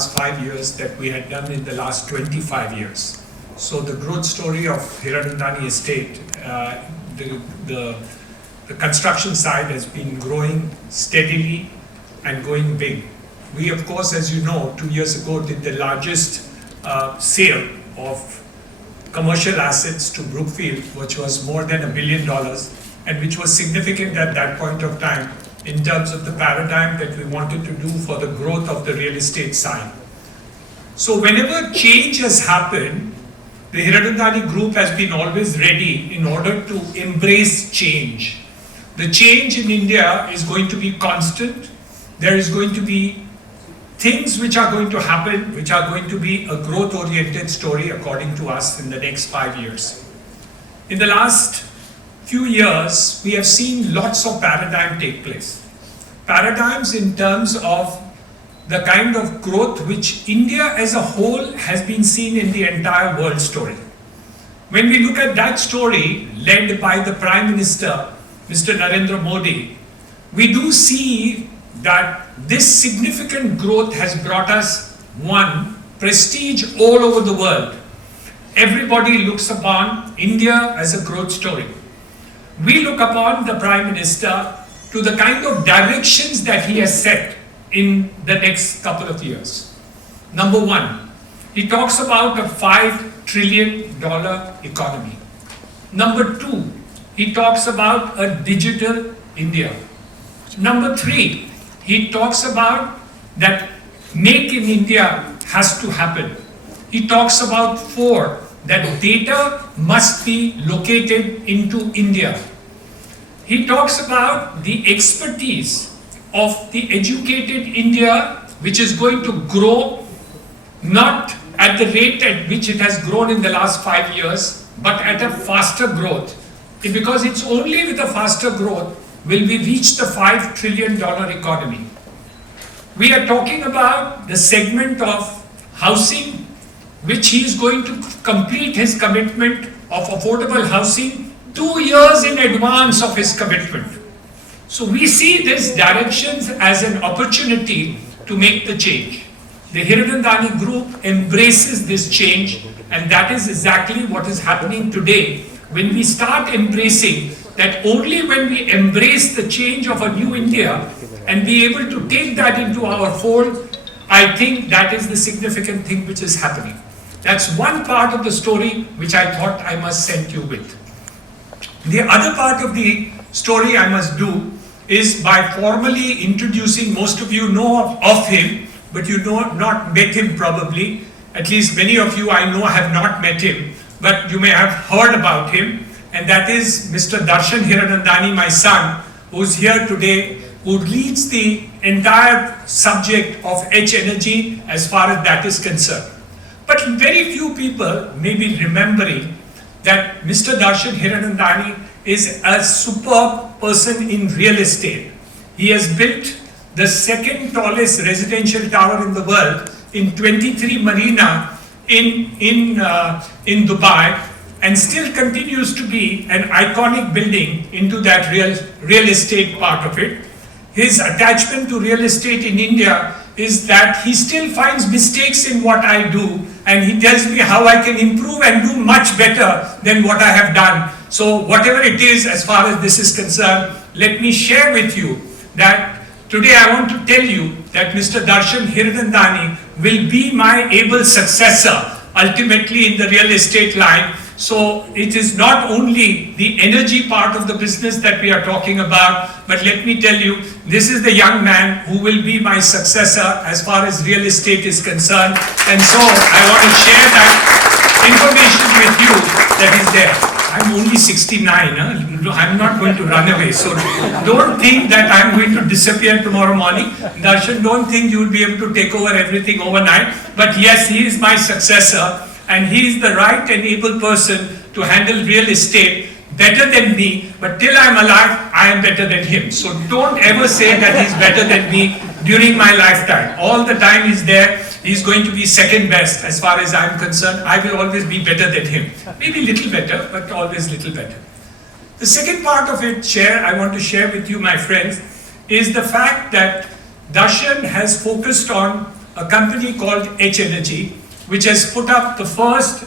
last 5 years that we had done in the last 25 years. So the growth story of Hiranandani Estate, the construction side has been growing steadily and going big. We, of course, as you know, 2 years ago did the largest sale of commercial assets to Brookfield, which was more than $1 billion, and which was significant at that point of time in terms of the paradigm that we wanted to do for the growth of the real estate side. So whenever change has happened, the Hiranandani Group has been always ready in order to embrace change. The change in India is going to be constant. There is going to be things which are going to happen, which are going to be a growth-oriented story according to us in the next 5 years. In the last few years, we have seen lots of paradigm take place. Paradigms in terms of the kind of growth which India as a whole has been seen in the entire world story. When we look at that story led by the Prime Minister, Mr. Narendra Modi, we do see that this significant growth has brought us, one, prestige all over the world. Everybody looks upon India as a growth story. We look upon the Prime Minister to the kind of directions that he has set in the next couple of years. Number one, he talks about a $5 trillion economy. Number two, he talks about a digital India. Number three, he talks about that Make in India has to happen. He talks about four, that data must be located into India. He talks about the expertise of the educated India, which is going to grow not at the rate at which it has grown in the last 5 years, but at a faster growth. Because it's only with a faster growth will we reach the $5 trillion economy. We are talking about the segment of housing, which he is going to complete his commitment of affordable housing 2 years in advance of his commitment. So we see these directions as an opportunity to make the change. The Hiranandani Group embraces this change, and that is exactly what is happening today. When we start embracing that, only when we embrace the change of a new India and be able to take that into our fold, I think that is the significant thing which is happening. That's one part of the story which I thought I must send you with. The other part of the story I must do is by formally introducing, most of you know of him, but you know not met him probably. At least many of you I know have not met him, but you may have heard about him. And that is Mr. Darshan Hiranandani, my son, who's here today, who leads the entire subject of H energy as far as that is concerned. But very few people may be remembering that Mr. Darshan Hiranandani is a superb person in real estate. He has built the second tallest residential tower in the world in 23 Marina in Dubai, and still continues to be an iconic building into that real estate part of it. His attachment to real estate in India is that he still finds mistakes in what I do, and he tells me how I can improve and do much better than what I have done. So whatever it is as far as this is concerned, let me share with you that today I want to tell you that Mr. Darshan Hiranandani will be my able successor ultimately in the real estate line. So it is not only the energy part of the business that we are talking about, but let me tell you, this is the young man who will be my successor as far as real estate is concerned. And so I want to share that information with you that is there. I'm only 69, I'm not going to run away. So don't think that I'm going to disappear tomorrow morning. Darshan, don't think you will be able to take over everything overnight. But yes, he is my successor, and he is the right and able person to handle real estate better than me. But till I'm alive, I am better than him. So don't ever say that he's better than me during my lifetime. All the time he's there. He's going to be second best as far as I'm concerned. I will always be better than him. Maybe little better, but always little better. The second part of it, I want to share with you, my friends, is the fact that Darshan has focused on a company called H Energy, which has put up the first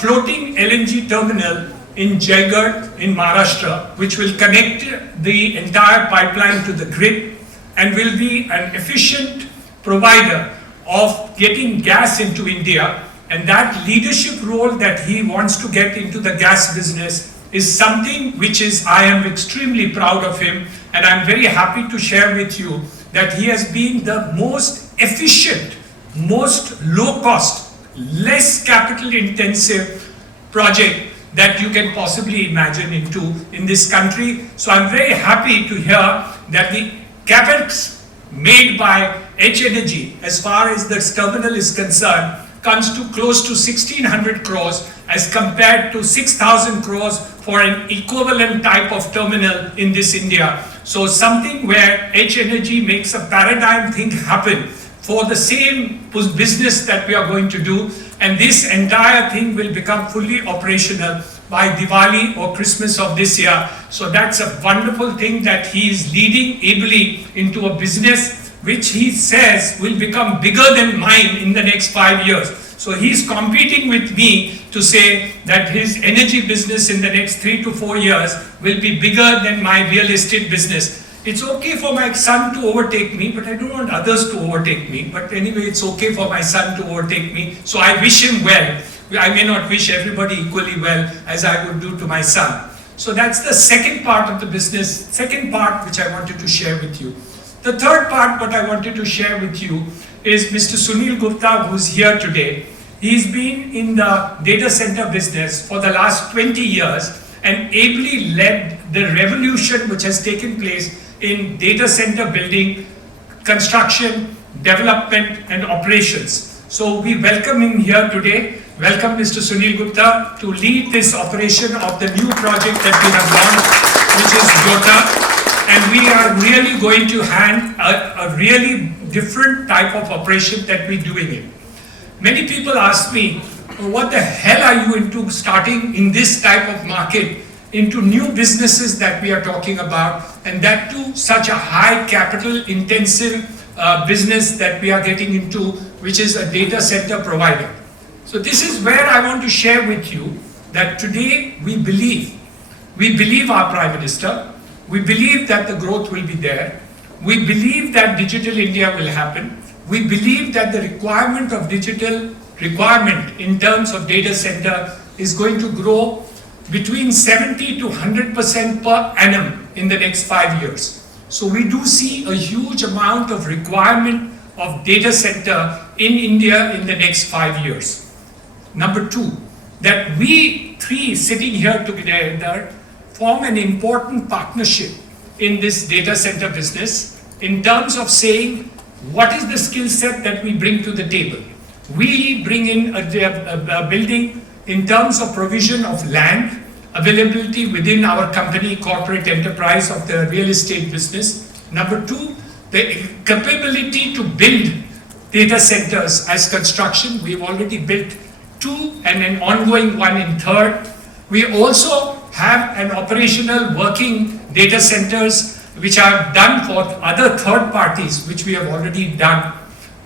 floating LNG terminal in Jaigarh in Maharashtra, which will connect the entire pipeline to the grid and will be an efficient provider of getting gas into India. And that leadership role that he wants to get into the gas business is something which I am extremely proud of him, and I'm very happy to share with you that he has been the most efficient, most low cost, less capital intensive project that you can possibly imagine in this country. So I'm very happy to hear that the capex made by H Energy as far as this terminal is concerned comes to close to 1600 crores as compared to 6000 crores for an equivalent type of terminal in this India. So something where H Energy makes a paradigm thing happen for the same business that we are going to do, and this entire thing will become fully operational by Diwali or Christmas of this year. So that's a wonderful thing that he is leading ably into a business which he says will become bigger than mine in the next 5 years. So he's competing with me to say that his energy business in the next 3 to 4 years will be bigger than my real estate business. It's okay for my son to overtake me, but I don't want others to overtake me. But anyway, it's okay for my son to overtake me. So I wish him well. I may not wish everybody equally well as I would do to my son. So that's the second part of the business, second part which I wanted to share with you. The third part what I wanted to share with you is Mr. Sunil Gupta, who's here today. He's been in the data center business for the last 20 years and ably led the revolution which has taken place in data center building, construction, development and operations. So we welcome him here today. Welcome Mr. Sunil Gupta to lead this operation of the new project that we have launched, which is Yotta. And we are really going to hand a really different type of operation that we're doing it. Many people ask me, what the hell are you into starting in this type of market, into new businesses that we are talking about, and that too such a high capital intensive business that we are getting into, which is a data center provider. So this is where I want to share with you that today we believe our Prime Minister. We believe that the growth will be there. We believe that digital India will happen. We believe that the requirement of digital requirement in terms of data center is going to grow between 70 to 100% per annum in the next 5 years. So we do see a huge amount of requirement of data center in India in the next 5 years. Number two, that we three sitting here together form an important partnership in this data center business in terms of saying what is the skill set that we bring to the table. We bring in a building in terms of provision of land, availability within our company, corporate enterprise of the real estate business. Number two, the capability to build data centers as construction. We've already built 2 and an ongoing one in third. We also have an operational working data centers which are done for other third parties, which we have already done.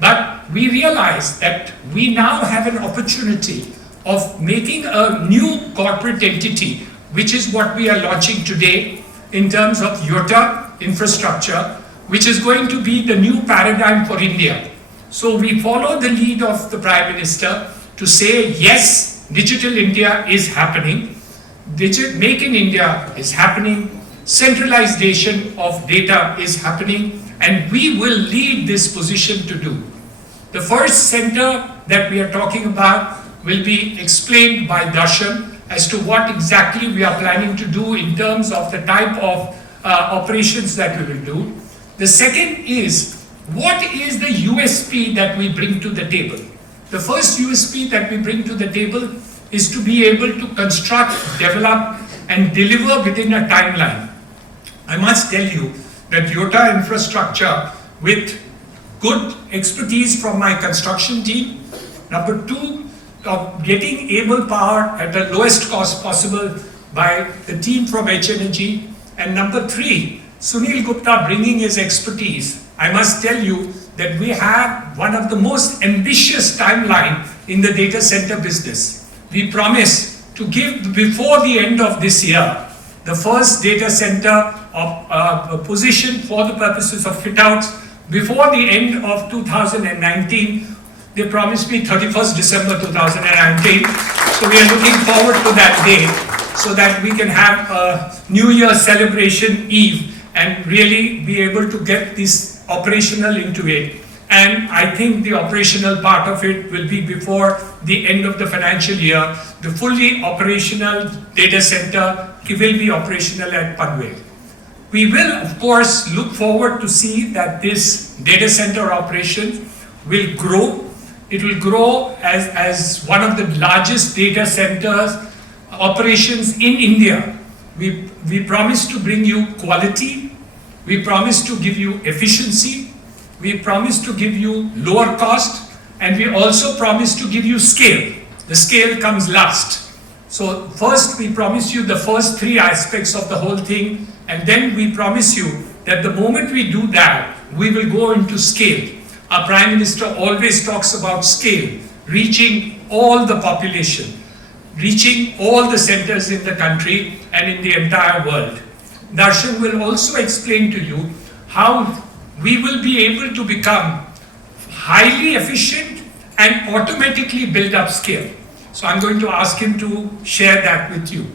But we realize that we now have an opportunity of making a new corporate entity, which is what we are launching today in terms of Yotta infrastructure, which is going to be the new paradigm for India. So we follow the lead of the Prime Minister to say, yes, Digital India is happening. Make in India is happening, centralization of data is happening, and we will lead this position to do. The first center that we are talking about will be explained by Darshan as to what exactly we are planning to do in terms of the type of operations that we will do. The second is, what is the USP that we bring to the table? The first USP that we bring to the table is to be able to construct, develop and deliver within a timeline. I must tell you that Yotta infrastructure with good expertise from my construction team. Number two, of getting able power at the lowest cost possible by the team from H Energy. And number three, Sunil Gupta bringing his expertise. I must tell you that we have one of the most ambitious timeline in the data center business. We promise to give before the end of this year the first data center of position for the purposes of fit outs before the end of 2019. They promised me 31st December 2019. So we are looking forward to that day so that we can have a New Year celebration eve and really be able to get this operational into it. And I think the operational part of it will be before the end of the financial year. The fully operational data center will be operational at Panvel. We will, of course, look forward to see that this data center operation will grow. It will grow as one of the largest data centers operations in India. We promise to bring you quality. We promise to give you efficiency. We promise to give you lower cost, and we also promise to give you scale. The scale comes last. So first we promise you the first three aspects of the whole thing, and then we promise you that the moment we do that, we will go into scale. Our Prime Minister always talks about scale, reaching all the population, reaching all the centers in the country and in the entire world. Darshan will also explain to you how we will be able to become highly efficient and automatically build up scale. So I'm going to ask him to share that with you.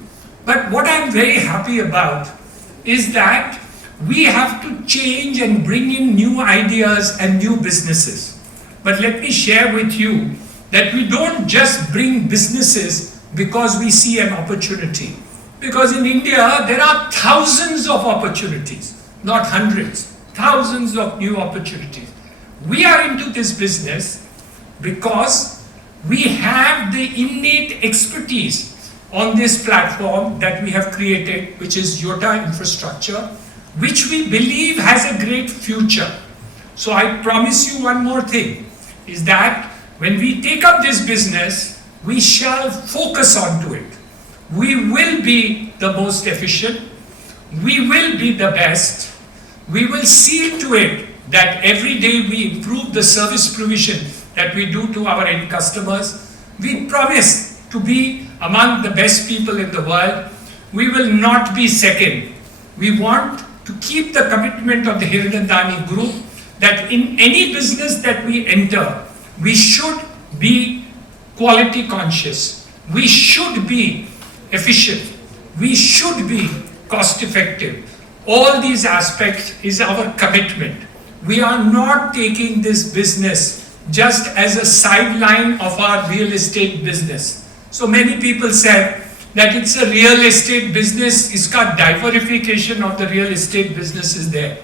But what I'm very happy about is that we have to change and bring in new ideas and new businesses. But let me share with you that we don't just bring businesses because we see an opportunity. Because in India, there are thousands of opportunities, not hundreds. Thousands of new opportunities. We are into this business because we have the innate expertise on this platform that we have created, which is Yotta infrastructure, which we believe has a great future. So I promise you one more thing, is that when we take up this business, we shall focus onto it. We will be the most efficient. We will be the best. We will see to it that every day we improve the service provision that we do to our end customers. We promise to be among the best people in the world. We will not be second. We want to keep the commitment of the Hiranandani Group that in any business that we enter, we should be quality conscious. We should be efficient. We should be cost effective. All these aspects is our commitment. We are not taking this business just as a sideline of our real estate business. So many people said that it's a real estate business, iska diversification of the real estate business is there.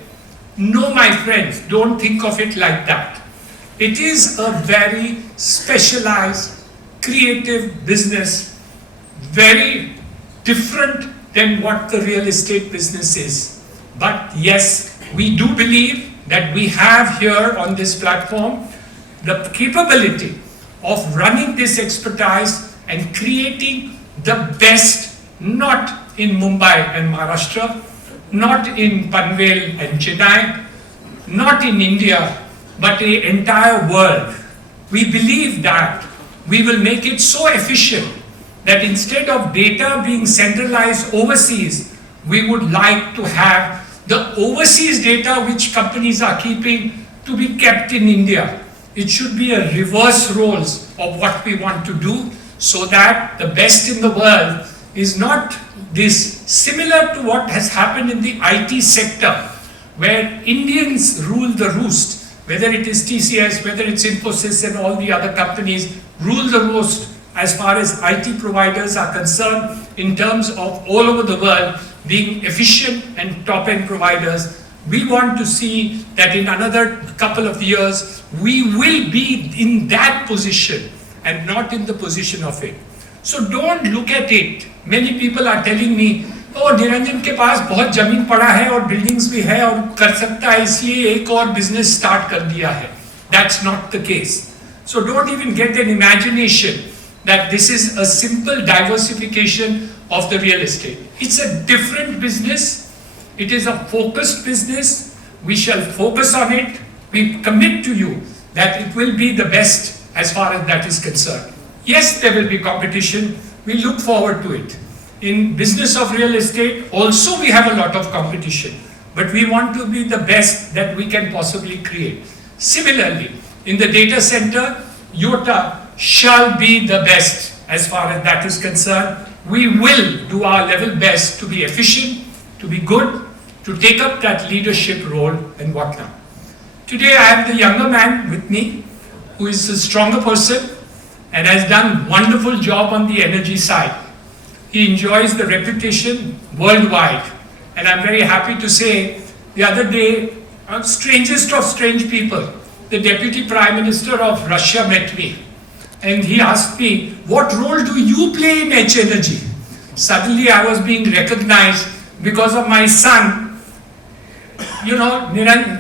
No, my friends, don't think of it like that. It is a very specialized, creative business, very different than what the real estate business is. But yes, we do believe that we have here on this platform the capability of running this expertise and creating the best, not in Mumbai and Maharashtra, not in Panvel and Chennai, not in India, but the entire world. We believe that we will make it so efficient that instead of data being centralized overseas, we would like to have the overseas data which companies are keeping to be kept in India. It should be a reverse roles of what we want to do, so that the best in the world is not this, similar to what has happened in the IT sector, where Indians rule the roost, whether it is TCS, whether it's Infosys and all the other companies rule the roost as far as IT providers are concerned in terms of all over the world being efficient and top-end providers. We want to see that in another couple of years, we will be in that position and not in the position of it. So don't look at it. Many people are telling me, oh, Niranjan के पास बहुत जमीन पड़ा है और buildings भी है और कर सकता है इसलिए एक और business start कर दिया है. That's not the case. So don't even get an imagination that this is a simple diversification of the real estate. It's a different business. It is a focused business. We shall focus on it. We commit to you that it will be the best as far as that is concerned. Yes, there will be competition. We look forward to it. In business of real estate, also we have a lot of competition, but we want to be the best that we can possibly create. Similarly, in the data center, Yotta shall be the best as far as that is concerned. We will do our level best to be efficient, to be good, to take up that leadership role and whatnot. Today I have the younger man with me who is a stronger person and has done wonderful job on the energy side. He enjoys the reputation worldwide, and I'm very happy to say the other day, strangest of strange people, the Deputy Prime Minister of Russia met me and he asked me, what role do you play in H Energy? Suddenly I was being recognized because of my son. You know,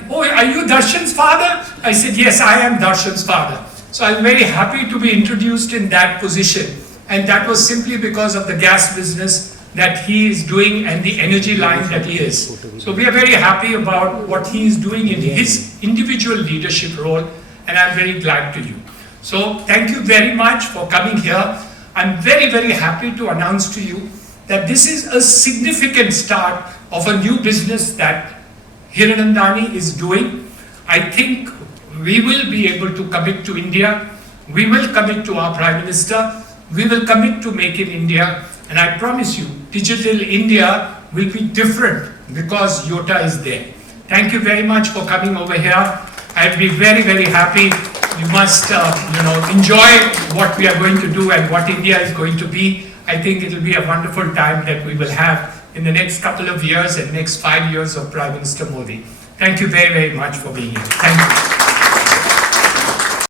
oh, are you Darshan's father? I said, yes, I am Darshan's father. So I'm very happy to be introduced in that position. And that was simply because of the gas business that he is doing and the energy line that he is. So we are very happy about what he is doing in his individual leadership role, and I'm very glad to you. So thank you very much for coming here. I'm very, very happy to announce to you that this is a significant start of a new business that Hiranandani is doing. I think we will be able to commit to India. We will commit to our Prime Minister. We will commit to Make in India. And I promise you, Digital India will be different because Yotta is there. Thank you very much for coming over here. I'll be very, very happy. You must, enjoy what we are going to do and what India is going to be. I think it will be a wonderful time that we will have in the next couple of years and next 5 years of Prime Minister Modi. Thank you very, very much for being here. Thank you.